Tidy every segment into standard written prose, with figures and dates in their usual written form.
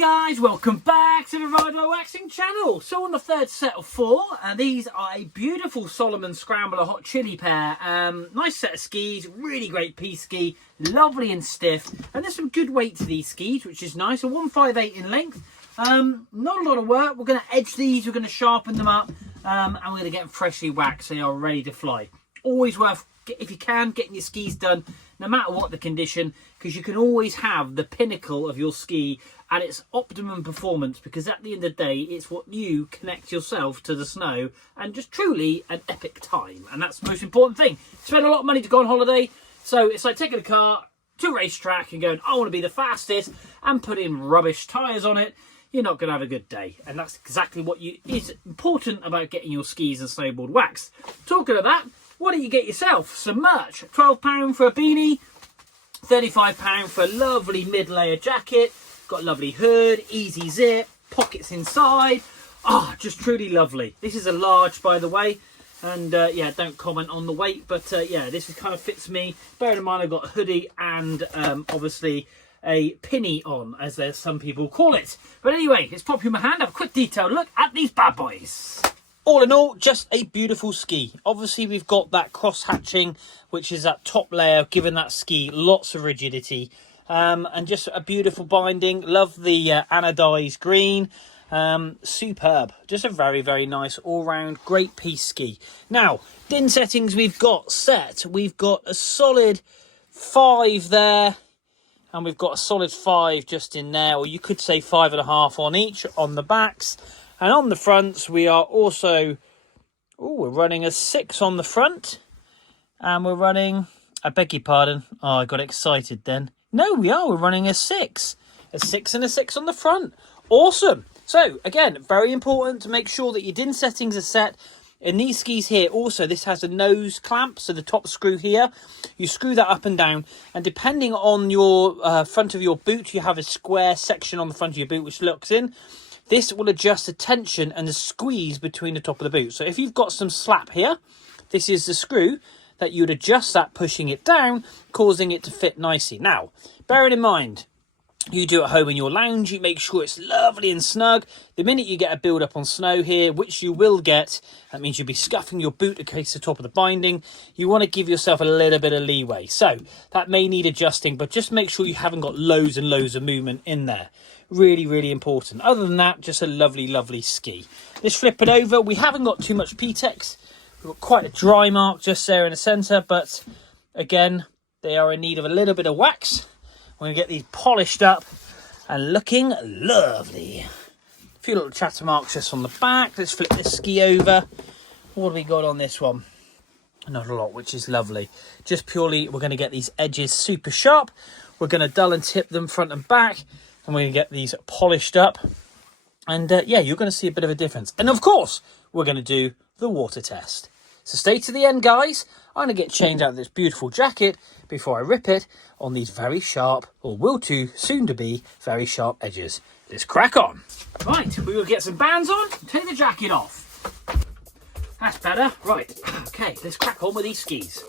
Guys, welcome back to the Rider Waxing channel. So on the third set of four, these are a beautiful Salomon scrambler hot chili pair. Nice set of skis, really great piece ski, lovely and stiff, and there's some good weight to these skis, which is nice. A 158 in length. Not a lot of work. We're going to edge these, we're going to sharpen them up, and we're going to get them freshly waxed so they are ready to fly. Always worth, if you can, getting your skis done, no matter what the condition, because you can always have the pinnacle of your ski and its optimum performance, because at the end of the day, it's what you connect yourself to the snow and just truly an epic time. And that's the most important thing. Spend a lot of money to go on holiday, so it's like taking a car to a racetrack and going, I want to be the fastest, and putting rubbish tyres on it. You're not going to have a good day. And that's exactly what is important about getting your skis and snowboard waxed. Talking of that, why don't you get yourself some merch? £12 for a beanie, £35 for a lovely mid-layer jacket. Got a lovely hood, easy zip, pockets inside. Ah, just truly lovely. This is a large, by the way. And yeah, don't comment on the weight, but yeah, this is kind of fits me. Bear in mind, I've got a hoodie and obviously a pinny on, as there's some people call it. But anyway, let's pop you in my hand, have a quick detailed look at these bad boys. All in all, just a beautiful ski. Obviously, we've got that cross-hatching, which is that top layer, giving that ski lots of rigidity. And just a beautiful binding. Love the anodized green. Superb. Just a very, very nice all-round great piece ski. Now, din settings we've got set. We've got a solid 5 there. And we've got a solid 5 just in there. Or you could say 5.5 on each on the backs. And on the fronts, we are also... Oh, we're running a 6 on the front. And we're running... I beg your pardon. Oh, I got excited then. No, we are. We're running a 6. A 6 and a 6 on the front. Awesome. So, again, very important to make sure that your din settings are set. In these skis here, also, this has a nose clamp. So, the top screw here, you screw that up and down. And depending on your front of your boot, you have a square section on the front of your boot which locks in. This will adjust the tension and the squeeze between the top of the boot. So, if you've got some slap here, this is the screw that you would adjust that, pushing it down, causing it to fit nicely. Now, bearing in mind, you do at home in your lounge, you make sure it's lovely and snug. The minute you get a build up on snow here, which you will get, that means you'll be scuffing your boot against the top of the binding. You want to give yourself a little bit of leeway. So that may need adjusting, but just make sure you haven't got loads and loads of movement in there. Really, really important. Other than that, just a lovely, lovely ski. Let's flip it over. We haven't got too much P-Tex. We've got quite a dry mark just there in the centre, but again, they are in need of a little bit of wax. We're going to get these polished up and looking lovely. A few little chatter marks just on the back. Let's flip this ski over. What have we got on this one? Not a lot, which is lovely. Just purely, we're going to get these edges super sharp. We're going to dull and tip them front and back, and we're going to get these polished up. And yeah, you're going to see a bit of a difference. And of course, we're going to do the water test. So stay to the end, guys. I'm going to get changed out of this beautiful jacket before I rip it on these very sharp, or will to, soon to be, very sharp edges. Let's crack on. Right, we will get some bands on, take the jacket off. That's better. Right, okay, let's crack on with these skis.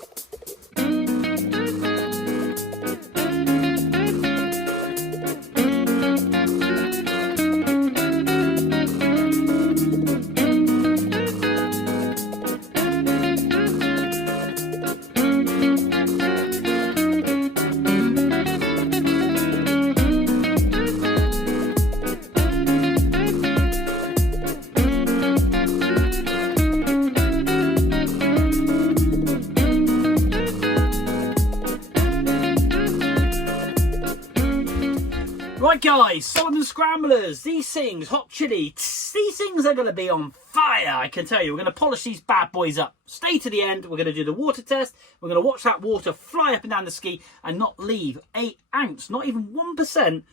Right guys, Salomon Scramblers, these things, hot chili, these things are going to be on fire, I can tell you. We're going to polish these bad boys up. Stay to the end, we're going to do the water test. We're going to watch that water fly up and down the ski and not leave an ounce, not even 1%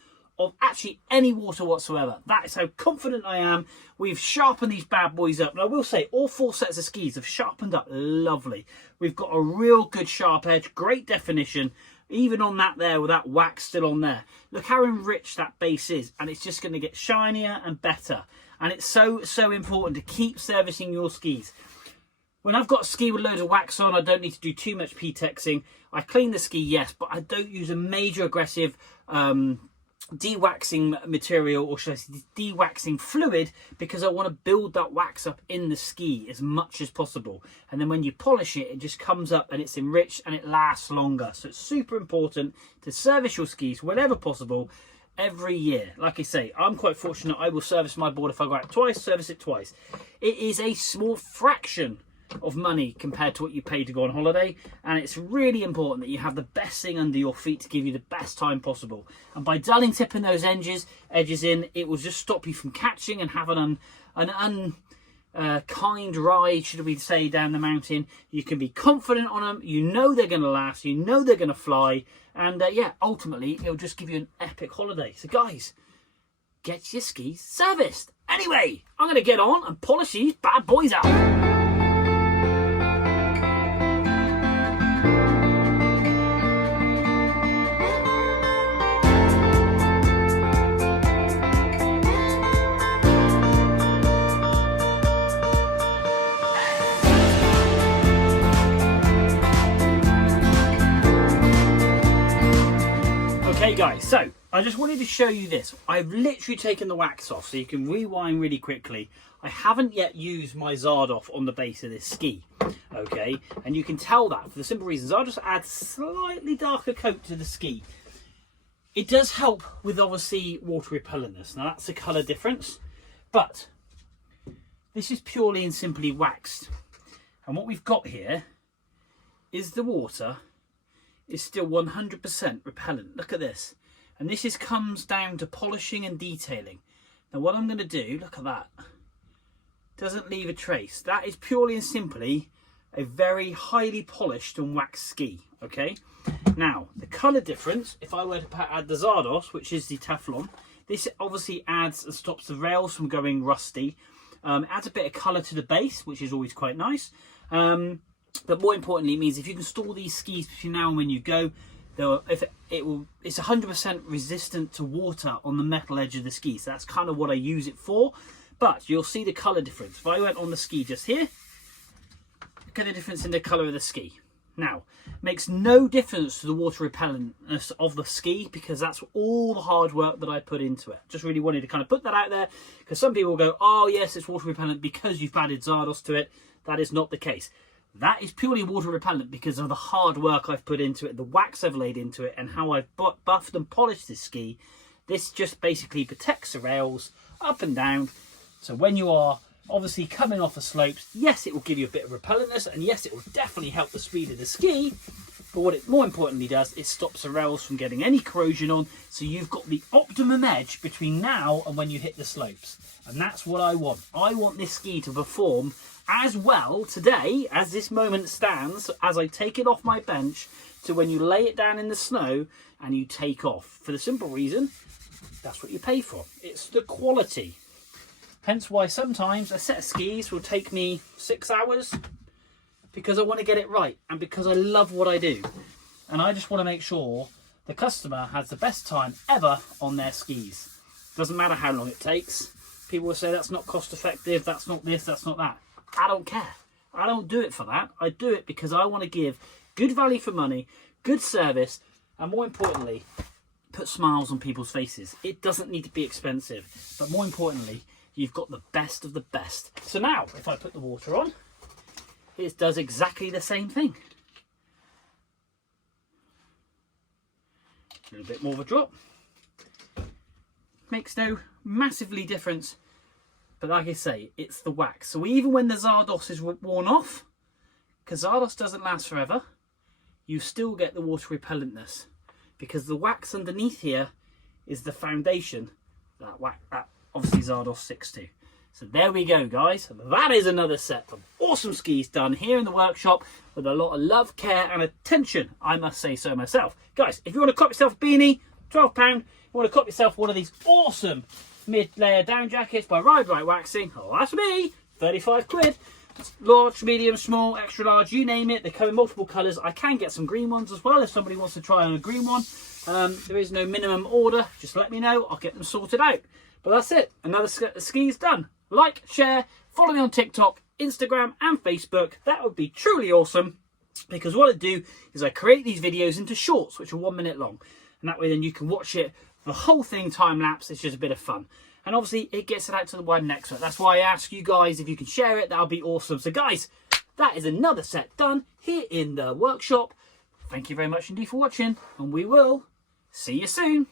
of actually any water whatsoever. That is how confident I am. We've sharpened these bad boys up. And I will say, all 4 sets of skis have sharpened up lovely. We've got a real good sharp edge, great definition. Even on that there, with that wax still on there. Look how enriched that base is. And it's just going to get shinier and better. And it's so, so important to keep servicing your skis. When I've got a ski with loads of wax on, I don't need to do too much P-Texing. I clean the ski, yes, but I don't use a major aggressive de-waxing material, or should I say de-waxing fluid, because I want to build that wax up in the ski as much as possible. And then when you polish it, it just comes up and it's enriched and it lasts longer. So it's super important to service your skis whenever possible every year. Like I say, I'm quite fortunate. I will service my board if I go out twice, service it twice. It is a small fraction of money compared to what you pay to go on holiday, and it's really important that you have the best thing under your feet to give you the best time possible. And by dulling tipping those edges in, it will just stop you from catching and having an unkind ride, should we say, down the mountain. You can be confident on them, you know they're going to last, you know they're going to fly, and yeah, ultimately it'll just give you an epic holiday. So guys, get your skis serviced. Anyway, I'm going to get on and polish these bad boys out. Okay guys, so I just wanted to show you this. I've literally taken the wax off, so you can rewind really quickly. I haven't yet used my Zardoz on the base of this ski, okay? And you can tell that for the simple reasons. I'll just add slightly darker coat to the ski. It does help with obviously water repellentness. Now that's the colour difference, but this is purely and simply waxed. And what we've got here is the water is still 100% repellent. Look at this. And this comes down to polishing and detailing. Now what I'm going to do, look at that, doesn't leave a trace. That is purely and simply a very highly polished and waxed ski, okay? Now, the colour difference, if I were to add the Zardoz, which is the Teflon, this obviously adds and stops the rails from going rusty. Adds a bit of colour to the base, which is always quite nice. But more importantly, it means if you can store these skis between now and when you go, it's 100% resistant to water on the metal edge of the ski. So that's kind of what I use it for. But you'll see the colour difference. If I went on the ski just here, look at the difference in the colour of the ski. Now, makes no difference to the water repellentness of the ski, because that's all the hard work that I put into it. Just really wanted to kind of put that out there, because some people will go, oh yes, it's water repellent because you've added Zardoz to it. That is not the case. That is purely water repellent because of the hard work I've put into it, the wax I've laid into it, and how I've buffed and polished this ski. This just basically protects the rails up and down. So when you are obviously coming off the slopes, yes, it will give you a bit of repellentness, and yes, it will definitely help the speed of the ski. But what it more importantly does, it stops the rails from getting any corrosion on. So you've got the optimum edge between now and when you hit the slopes. And that's what I want. I want this ski to perform as well today as this moment stands, as I take it off my bench, to when you lay it down in the snow and you take off. For the simple reason, that's what you pay for. It's the quality. Hence why sometimes a set of skis will take me 6 hours, because I want to get it right and because I love what I do. And I just want to make sure the customer has the best time ever on their skis. Doesn't matter how long it takes. People will say that's not cost effective, that's not this, that's not that. I don't care. I don't do it for that. I do it because I want to give good value for money, good service, and more importantly, put smiles on people's faces. It doesn't need to be expensive, but more importantly, you've got the best of the best. So now, if I put the water on, it does exactly the same thing. A little bit more of a drop. Makes no massively difference. But like I say, it's the wax. So even when the Zardoz is worn off, because Zardoz doesn't last forever, you still get the water repellentness. Because the wax underneath here is the foundation that obviously Zardoz sticks to. So there we go, guys. That is another set of awesome skis done here in the workshop with a lot of love, care and attention, I must say so myself. Guys, if you want to cop yourself a beanie, £12. You want to cop yourself one of these awesome mid-layer down jackets by Ride Right Waxing, oh that's me, 35 quid. Large, medium, small, extra large, you name it. They come in multiple colours. I can get some green ones as well if somebody wants to try on a green one. There is no minimum order, just let me know, I'll get them sorted out. But that's it, another ski's done. Like, share, follow me on TikTok, Instagram and Facebook. That would be truly awesome, because what I do is I create these videos into shorts which are 1 minute long, and that way then you can watch it the whole thing time-lapse. It's just a bit of fun. And obviously, it gets it out to the wide network. That's why I ask you guys if you can share it. That'll be awesome. So, guys, that is another set done here in the workshop. Thank you very much indeed for watching, and we will see you soon.